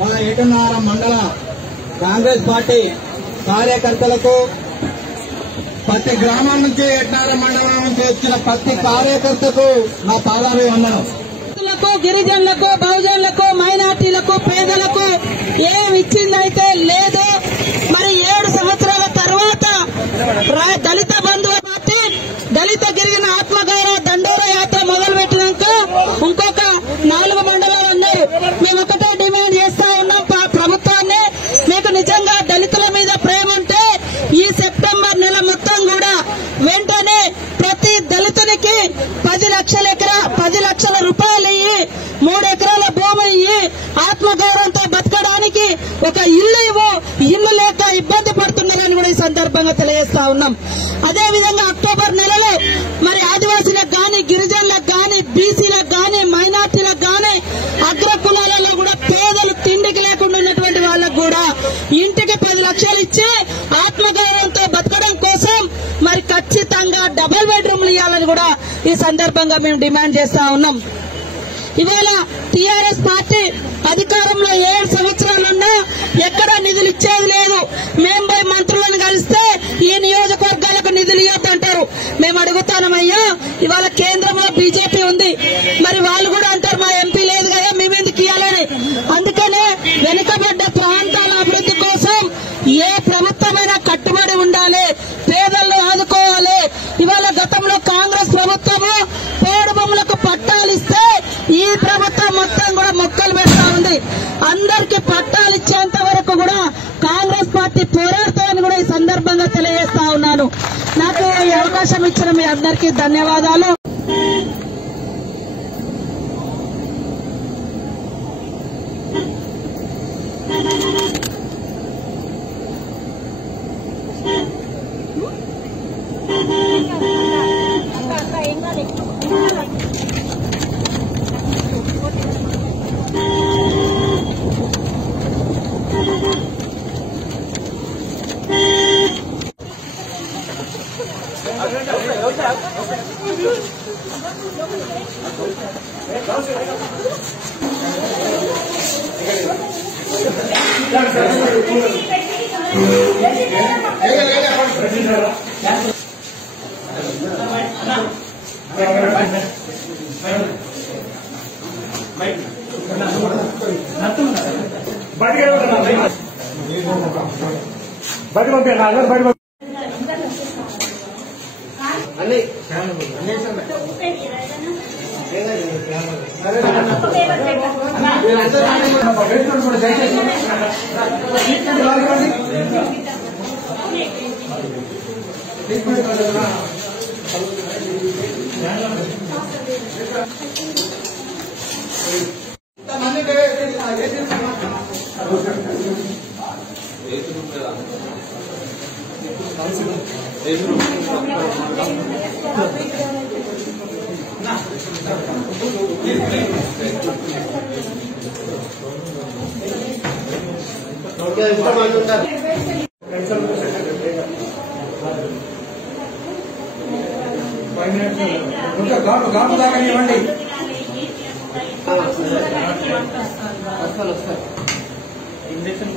మా ఏటన్నార మండల కాంగ్రెస్ పార్టీ కార్యకర్తలకు, ప్రతి గ్రామం నుంచి ఏటన్నార మండలం నుంచి వచ్చిన ప్రతి కార్యకర్తకు నా పాదాభివందనం. గిరిజనులకు, బహుజనులకు, మైనార్టీలకు, పేదలకు ఏమి ఇచ్చిందైతే లేదు. మరి 7 సంవత్సరాల తర్వాత దళిత బంధువు పార్టీ దళిత గిరిజన ఆత్మగౌరవ దండోర యాత్ర మొదలు పెట్టినాక ఇంకొక 4 మండలాలు అన్నారు. మేము ఒకటే డిమాండ్ చేస్తా ఉన్నాం ప్రభుత్వాన్ని, మీకు నిజంగా దళితుల మీద ప్రేమ ఉంటే ఈ సెప్టెంబర్ నెల మొత్తం కూడా వెంటనే ప్రతి దళితునికి 10 లక్షల రూపాయలు ఇయ్యి, 3 ఎకరాల భూమి ఇయ్యి, ఆత్మగౌరవంతో బతకడానికి ఒక ఇల్లు లేక ఇబ్బంది పడుతున్నారని కూడా ఈ సందర్భంగా తెలియజేస్తా ఉన్నాం. అదేవిధంగా అక్టోబర్ నెలలో మరి ఆదివాసీలకు గాని, గిరిజనులకు గాని, బీసీలకు గాని, మైనార్టీలకు గాని, అగ్ర కులాలలో కూడా పేదలు తిండికి లేకుండా ఉన్నటువంటి వాళ్ళకు కూడా ఇంటికి 10 లక్షలు ఇచ్చి ఆత్మగౌరవంతో బతకడం కోసం మరి ఖచ్చితంగా డబుల్ బెడ్రూమ్లు ఇవ్వాలని కూడా ఈ సందర్భంగా మేము డిమాండ్ చేస్తా ఉన్నాం. ఇవాళ టీఆర్ఎస్ పార్టీ అధికారంలో 7 సంవత్సరాలున్నా ఎక్కడా నిధులు ఇచ్చేది లేదు. మేము పోయి మంత్రులను కలిస్తే ఈ నియోజకవర్గాలకు నిధులు ఇవ్వద్దంటారు. మేము అడుగుతానమయ్యా, ఇవాళ కేంద్రంలో బీజేపీ ఉంది, మరి వాళ్ళు కూడా అంటారు మా ఎంపీ లేదు కదా మేమెందుకు ఇవ్వాలని. అందుకనే వెనుకబడ్డ ప్రాంతాల అభివృద్ధి కోసం ఏ ప్రభుత్వమైనా కట్టుబడి ఉండాలి, పేదలను ఆదుకోవాలి. ఇవాళ గతంలో కాంగ్రెస్ ప్రభుత్వము పోడు భూములకు పట్టాలిస్తే ఈ ప్రభుత్వం మొత్తం కూడా మొక్కలు పెడతా ఉంది. అందరికీ పట్టాలు ఇచ్చేంత వరకు కూడా కాంగ్రెస్ పార్టీ పోరాడుతామని కూడా ఈ సందర్భంగా తెలియజేస్తా ఉన్నాను. నాకు ఈ అవకాశం ఇచ్చిన మీ అందరికీ ధన్యవాదాలు. గాము దాకా ఇవ్వండి. ఇంజక్షన్